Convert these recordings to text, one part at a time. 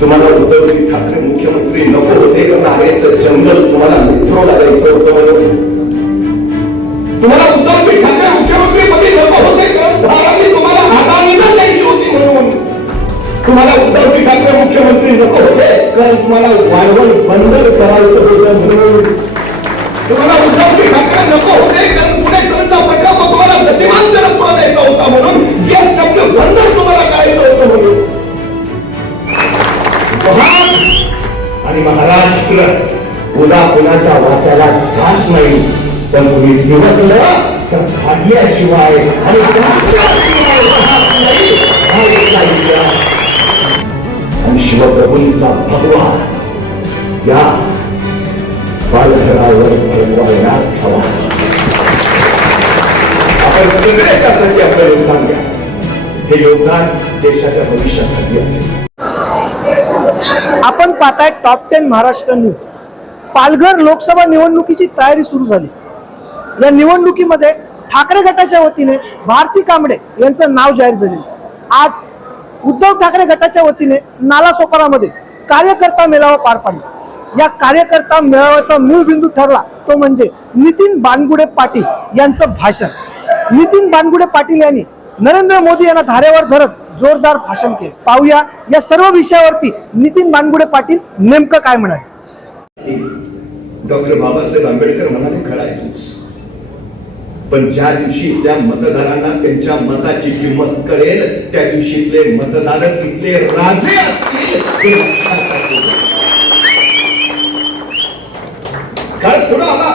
तुम्हाला उद्धवजी ठाकरे मुख्यमंत्री नको होते का नागेचं जंगल तुम्हाला मेट्रो लागायचं होतं म्हणून तुम्हाला उद्धवजी ठाकरे मुख्यमंत्री पदी नको होते कारण धारावी तुम्हाला अदानीला द्यायची होती म्हणून. तुम्हाला उद्धवजी ठाकरे मुख्यमंत्री नको होते कारण तुम्हाला वाढवण बंद करा शिवप्रभूंचा भगवा या पालघरावर ठेवायलाच हवा आपण सगळे त्यासाठी आपलं योगदान द्या हे योगदान देशाच्या भविष्यासाठी असेल आपण पाहताय top ten Maharashtra news Palghar Lok Sabha निवडणुकीची तयारी सुरू झाली. या निवडणुकीमध्ये ठाकरे गटाच्या वतीने भारती कांबडे यांचं नाव जाहीर झाले आज उद्धव ठाकरे गटाच्या वतीने नालासोपारामध्ये कार्यकर्ता मेळावा पार पाडला. या कार्यकर्ता मेळाव्याचा मूळ बिंदू ठरला तो म्हणजे नितीन बानगुडे पाटील यांचं भाषण. नितीन बानगुडे पाटील यांनी नरेंद्र मोदी यांना धारेवर धरत जोरदार भाषण केले. पाहूया या सर्व विषयावरती नितीन बानगुडे पाटील नेमकं काय म्हणाले. डॉक्टर बाबासाहेब आंबेडकर म्हणाले खरा आहे पण ज्या दिवशी त्या मतदारांना त्यांच्या मताची किंमत कळेल त्या दिवशीतले मतदारच इथले राजे असतील हे आला?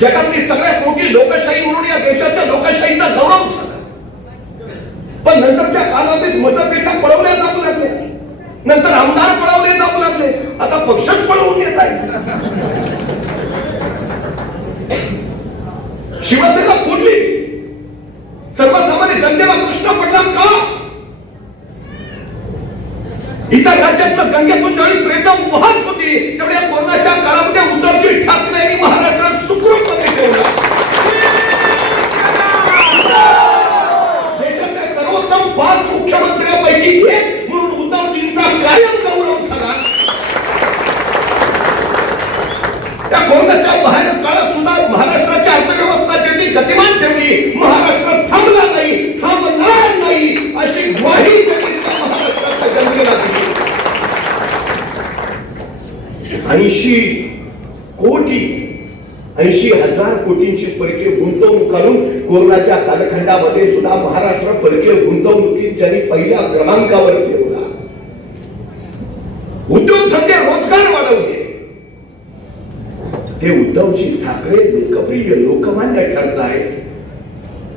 जगातली सगळ्यात मोठी लोकशाही म्हणून या देशाच्या लोकशाहीचा गौरव झाला. पण नंतरच्या कालावधीत मतपेटा पळवल्या जाऊ लागले नंतर आमदार पळवले जाऊ लागले. आता पक्षच पळवून येत आहे शिवसेना फोडली. सर्वसामान्य जनतेला प्रश्न पडला का? इतर राज्यातलं गंगेतून ज्यावेळी प्रेत वाहत होती तेवढ्या कोरोनाच्या काळामध्ये उद्धवजी ठाकरे यांनी महाराष्ट्र सुखरूपपणे ठेवला देशातल्या सर्वोत्तम पाच मुख्यमंत्र्यांपैकी एक म्हणून उद्धवजींचा कायम गौरव झाला त्या कोरोनाच्या बाहेर काळात सुद्धा महाराष्ट्राच्या अर्थव्यवस्था ज्यांनी गतिमान ठेवली महाराष्ट्र थांबला नाही थांबणार नाही अशी ग्वाही त्यांनी त्या महाराष्ट्राच्या जनतेला दिली ऐंशी कोटी ऐंशी हजार कोटींची परकीय गुंतवणूक करून कोरोनाच्या कालखंडामध्ये सुद्धा महाराष्ट्र परकीय गुंतवणुकीत ज्यांनी पहिल्या क्रमांकावर ठेवला. उद्योगधंदे रोजगार वाढवले. हे उद्धवजी ठाकरे लोकप्रिय लोकमान्य ठरत आहेत.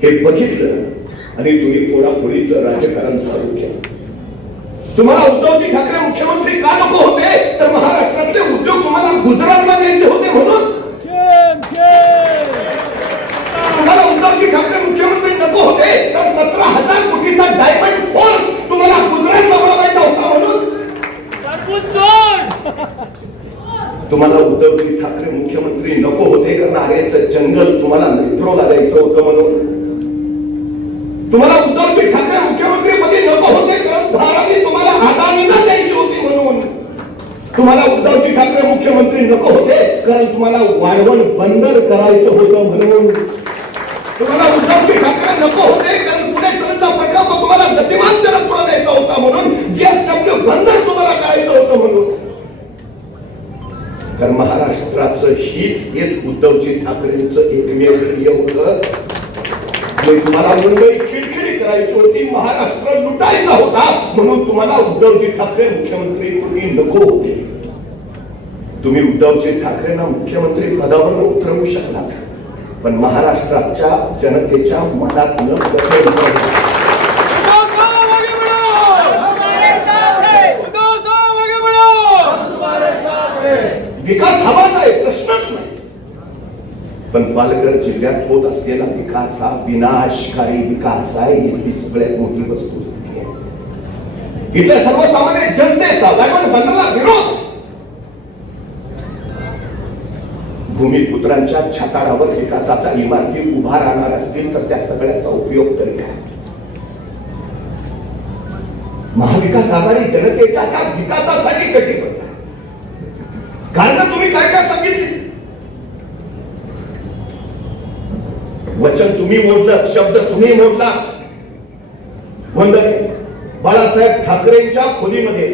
हे बघितलं आणि तुम्ही पोरापोरीचं राजकारण चालू केलं. तुम्हाला उद्धवजी ठाकरे मुख्यमंत्री का नको होते? तर महाराष्ट्रातले उद्योग तुम्हाला गुजरातला द्यायचे होते म्हणून? तुम्हाला उद्धवजी ठाकरे मुख्यमंत्री नको होते तर सतरा हजार कोटीचा डायमंड फोर्स तुम्हाला गुजरातला बनवायचा होता म्हणून? तुम्हाला उद्धवजी ठाकरे मुख्यमंत्री नको होते कारण नागेचं जंगल तुम्हाला मेट्रो लागायचं होतं म्हणून? तुम्हाला उद्धवजी ठाकरे मुख्यमंत्री पदी नको होते कारण धारावी द्यायची होती म्हणून. तुम्हाला उद्धवजी ठाकरे मुख्यमंत्री नको होते कारण तुम्हाला वाढवण बंदर करायचं होतं म्हणून. तुम्हाला उद्धवजी ठाकरे नको होते कारण पुणेकरांचा प्रकल्प तुम्हाला गतिमान जर पुढे द्यायचा होता म्हणून जीएसडब्ल्यू बंदर तुम्हाला करायचं होतं म्हणून. कारण महाराष्ट्राचं हित हेच उद्धवजी ठाकरेंचं एकमेव प्रिय होतं. म्हणजे तुम्हाला मुंबई करायची होती महाराष्ट्र लुटायचा होता. म्हणून तुम्हाला उद्धवजी ठाकरे मुख्यमंत्री तुम्ही नको होते. तुम्ही उद्धवजी ठाकरेंना मुख्यमंत्री पदावर उतरवू शकलात. पण महाराष्ट्राच्या जनतेच्या मनात न विकास हवाच पण पालघर जिल्ह्यात होत असलेला विकास हा विनाशकारी विकास आहे इथली सगळ्यात मोठी वस्तू इथल्या सर्वसामान्य जनतेचा वाढवण बंदला विरोध. भूमिपुत्रांच्या छाताडावर विकासाचा इमारती उभा राहणार असतील तर त्या सगळ्याचा उपयोग तरी काय? महाविकास आघाडी जनतेच्या त्या विकासासाठी कटिबद्ध आहे. कारण तुम्ही काय काय सांगितली? वचन तुम्ही मोडलं शब्द तुम्ही मोडला वंदने बाळासाहेब ठाकरेंच्या खोलीमध्ये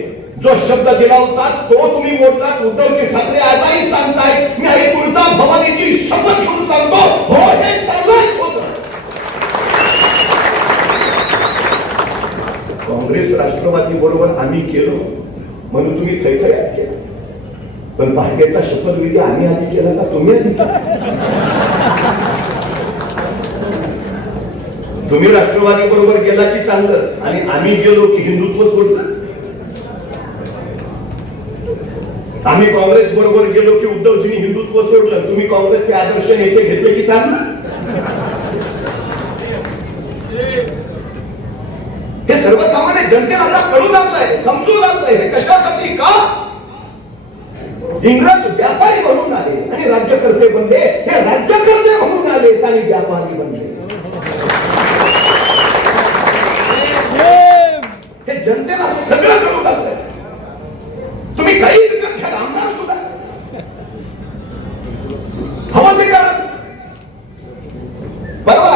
जो शब्द दिला होता तो तुम्ही मोडला उद्धवजी ठाकरे आजही सांगताय मी आई तुळजा भवानीची शपथ घेऊन सांगतो. हो हे ठरलंच काँग्रेस राष्ट्रवादी बरोबर आम्ही केलो म्हणून तुम्ही थैथयात केलं. पण भाजपेचा शपथविधी आम्ही आधी केला का? तुम्ही आधी केला. तुम्ही राष्ट्रवादी बरोबर गेला की चांगलं? आणि आम्ही गेलो की हिंदुत्व सोडलं? आम्ही काँग्रेस बरोबर गेलो की उद्धवजींनी हिंदुत्व सोडलं? तुम्ही काँग्रेसचे आदर्श नेते घेतले की चांगलं? हे सर्वसामान्य जनतेला आता कळू लागलंय समजू लागलंय. हे कशासाठी का? इंग्रज व्यापारी म्हणून आले आणि राज्यकर्ते बनले. हे राज्यकर्ते म्हणून आले आणि व्यापारी बनले हे जनतेला सगळं कळू लागलंय तुम्ही काही विकत घ्या आमदार सुद्धा. हवं ते करा. परवा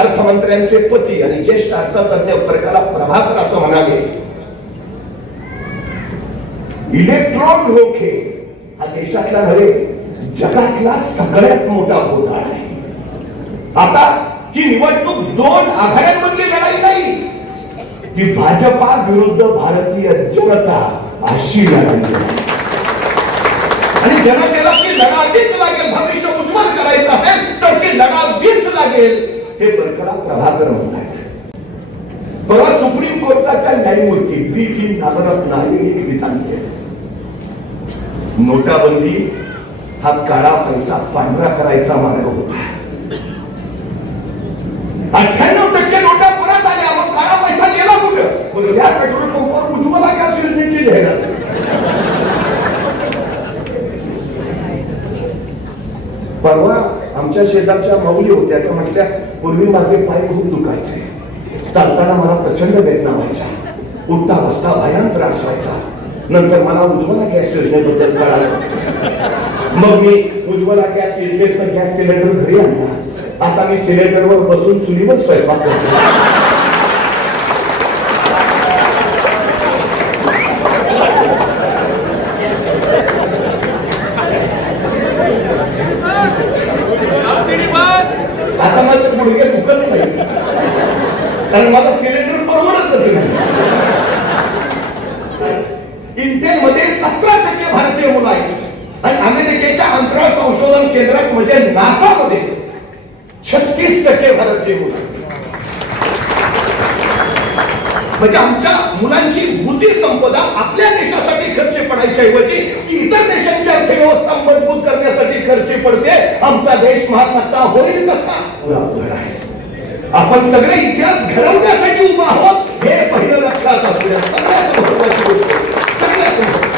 अर्थमंत्र्यांचे पती आणि ज्येष्ठ अर्थतज्ञ प्रकाला प्रभाकर असं म्हणाले इलेक्ट्रॉन रोखे हा देशातला नव्हे जगातला सगळ्यात मोठा घोटाळा आहे. आता ही निवडणूक दोन आघाड्यांमधली लढाई नाही की भाजपा विरुद्ध भारतीय जनता अशी लढाई आणि जनतेला ती लढावीच लागेल भविष्य उज्ज्वल करायचं असेल तर ती लढावीच लागेल. हे बरखडा प्रभाकर म्हणतात परवा सुप्रीम कोर्टाच्या न्यायमूर्ती पी. पी. नागरत्न यांनी विधान केलं. नोटाबंदी हा काळा पैसा पांढरा करायचा मार्ग होता. अठ्ठ्याण्णव टक्के नोटा परत आल्या मग काळा पैसा गेला कुठं बोललो, या पेट्रोल पंपावर उज्ज्वला गॅस योजनेची जाहिरात परवा आमच्या शेजारच्या माऊली होत्या त्या म्हटल्या पूर्वी माझे पाय खूप दुखायचे. चालताना मला प्रचंड वेदना व्हायच्या. उठता बसता भयान त्रास व्हायचा. नंतर मला उज्ज्वला गॅस योजनेबद्दल कळालं. मग मी उज्ज्वला गॅस योजनेतनं गॅस सिलेंडर घरी आणला. आता मी सिलेंडरवर बसून चुलीवर स्वयंपाक करतो आता माझं गुडघे दुखत नाही कारण माझं सिलेंडर परवडतच नाही इंटेल मध्ये सतरा टक्के भारतीय मुलं आहेत आणि अमेरिकेच्या अंतराळ संशोधन केंद्रात म्हणजे नासामध्ये छत्तीस टक्के भारतीय मुलं. म्हणजे आमच्या मुलांची बुद्धी संपदा आपल्या देशासाठी खर्च पडायच्या ऐवजी ती इतर देशांची अर्थव्यवस्था मजबूत करण्यासाठी खर्च पडते. आमचा देश महासत्ता होईल कसा? आपण सगळे इतिहास घडवण्यासाठी उभा आहोत. हे पहिलं लक्षात असू द्या. सगळ्यात महत्वाची गोष्ट. सगळ्यात महत्वाची.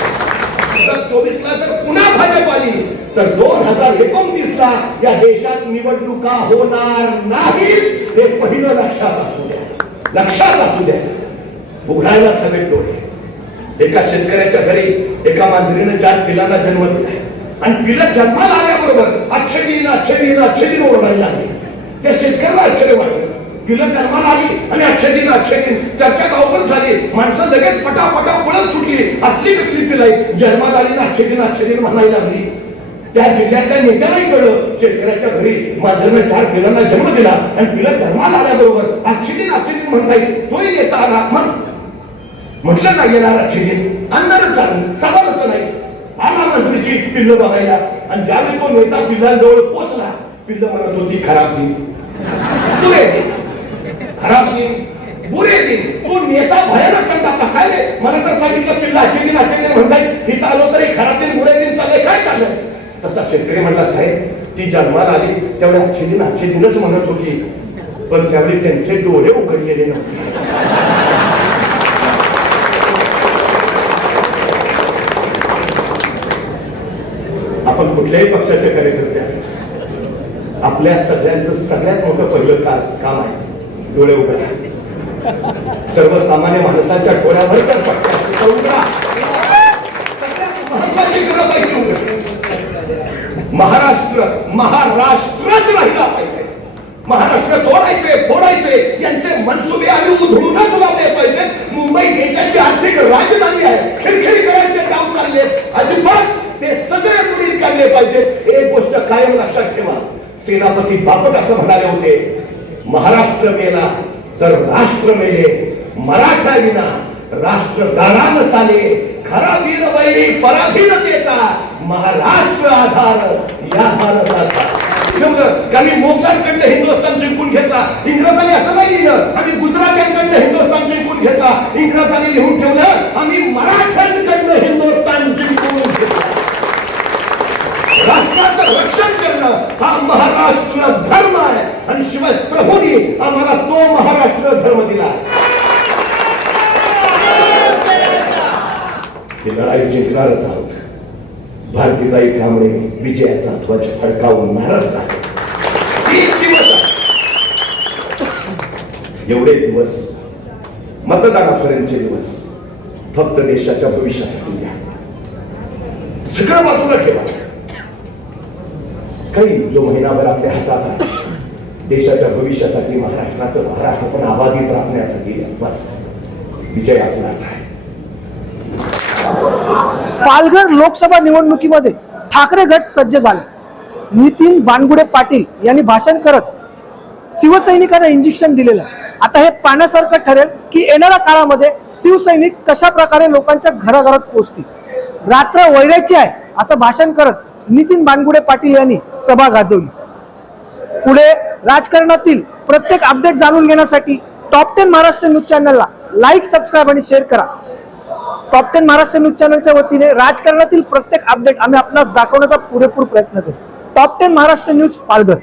चोवीस ला जर पुन्हा भाजप आली. तर दोन हजार एकोणतीस ला या देशात निवडणुका होणार नाही हे पहिलं लक्षात असू द्या. लक्षात असू द्या. उघडायलाच हवे डोळे. एका शेतकऱ्याच्या घरी एका मांजरीने चार पिलांना जन्म दिला आणि पिलं जन्माला आल्याबरोबर अच्छे दिन अच्छे दिन अच्छे दिन ओरडायला लागले. त्या शेतकऱ्याला आश्चर्य वाटलं पिलं जन्माला आली आणि अच्छे दिन अच्छे दिन. चर्चा गावभर झाली. माणसं लगेच पटापटा पळत सुटली. असली कसली पिलाई जन्माला आली ना अच्छे दिन अच्छे दिन म्हणायला लागली. त्या जिल्ह्यातल्या नेत्यालाही कळलं शेतकऱ्याच्या घरी माझ्यानं चार पिलांना जन्म दिला आणि पिलं जन्माला आल्याबरोबर अच्छे दिन अच्छे दिन म्हणता येईल तोही येता आला. मग म्हटलं ना येणार अच्छे दिन. आणणारच आलं सवालच नाही. आला मंत्रीची पिल्ल बघायला. आणि ज्यावेळी तो नेता पिल्लाजवळ पोहोचला पिल्ल म्हणत होती खराब दिन. बुरे खराब दिन बुरे दिन. तो नेता भयानक सांगता काय मला तर सांगितलं पिल्ला अच्छे दिन अच्छे दिन म्हणताय इथं आलो तरी खराब दिन बुरे दिन चाललंय काय चाललंय तसा शेतकरी म्हणला साहेब ती जन्माला आली. तेवढे अच्छे दिन अच्छे दिनच म्हणत होती. पण त्यावेळी त्यांचे डोळे उघडलेले नव्हते. आपण कुठल्याही पक्षाचे कार्यकर्ते असतो आपल्या सगळ्यांचं सगळ्यात मोठं पहिलं काम आहे डोळे उघडा. सर्वसामान्य माणसाच्या डोळ्यावर तर महाराष्ट्र महाराष्ट्रच राहिला पाहिजे. महाराष्ट्र तोडायचे फोडायचे यांचे मनसुबे आम्ही उधळूनच लावले पाहिजे मुंबई देशाची आर्थिक राजधानी आहे. खिडखिडी करायचे काम चालले. अजिबात ते सगळे पुढील काढले पाहिजे एक गोष्ट कायम लक्षात ठेवा. सेनापती बापट असं म्हणाले होते महाराष्ट्र मेला तर राष्ट्र मेले मराठा विना राष्ट्र दारान चाले. खरा वीर वैरी पराधीनतेचा महाराष्ट्र आधार या भारताचा. त्यामुळं मोगलांकडनं हिंदुस्थान जिंकून घेतला. इंग्रजांनी असं नाही लिहिलं आम्ही गुजरात्यांकडनं हिंदुस्थान जिंकून घेतला. इंग्रजांनी लिहून ठेवलं आम्ही मराठ्यांकडनं हिंदुस्थान जिंकून घेतला. राष्ट्राचं रक्षण करणं हा महाराष्ट्र धर्म आहे. प्रभूंनी आम्हाला तो महाराष्ट्र धर्म दिला. ही लढाई जिंकणारच आहोत. भारतीताई कांबळे विजयाचा ध्वज फडकावून आहे आहे. एवढे दिवस मतदानापर्यंतचे दिवस फक्त देशाच्या भविष्यासाठी द्या. सगळं बाजूला ठेवा. काही जो महिनाभर आपल्या हातात आहे देशाच्या भविष्यासाठी महाराष्ट्राचं महाराष्ट्र पण आबाधित राखण्यासाठी बस. विजय आपलाच आहे. पालघर लोकसभा निवडणुकीमध्ये ठाकरे गट सज्ज झाले. नितीन बानगुडे पाटील यांनी भाषण करत शिवसैनिकांना इंजेक्शन दिलेलं. आता हे पाण्यासारखं ठरेल की येणाऱ्या काळामध्ये शिवसैनिक कशा प्रकारे लोकांच्या घराघरात पोहोचतील? रात्र वैरायची आहे असं भाषण करत नितीन बानगुडे पाटील यांनी सभा गाजवली. पुढे राजकारणातील प्रत्येक अपडेट जाणून घेण्यासाठी टॉप टेन महाराष्ट्र न्यूज चॅनलला लाईक सबस्क्राईब आणि शेअर करा. टॉप टेन महाराष्ट्र न्यूज चॅनलच्या वतीने राजकारणातील प्रत्येक अपडेट आम्ही आपणास दाखवण्याचा पुरेपूर प्रयत्न करू. Top ten Maharashtra news Palghar.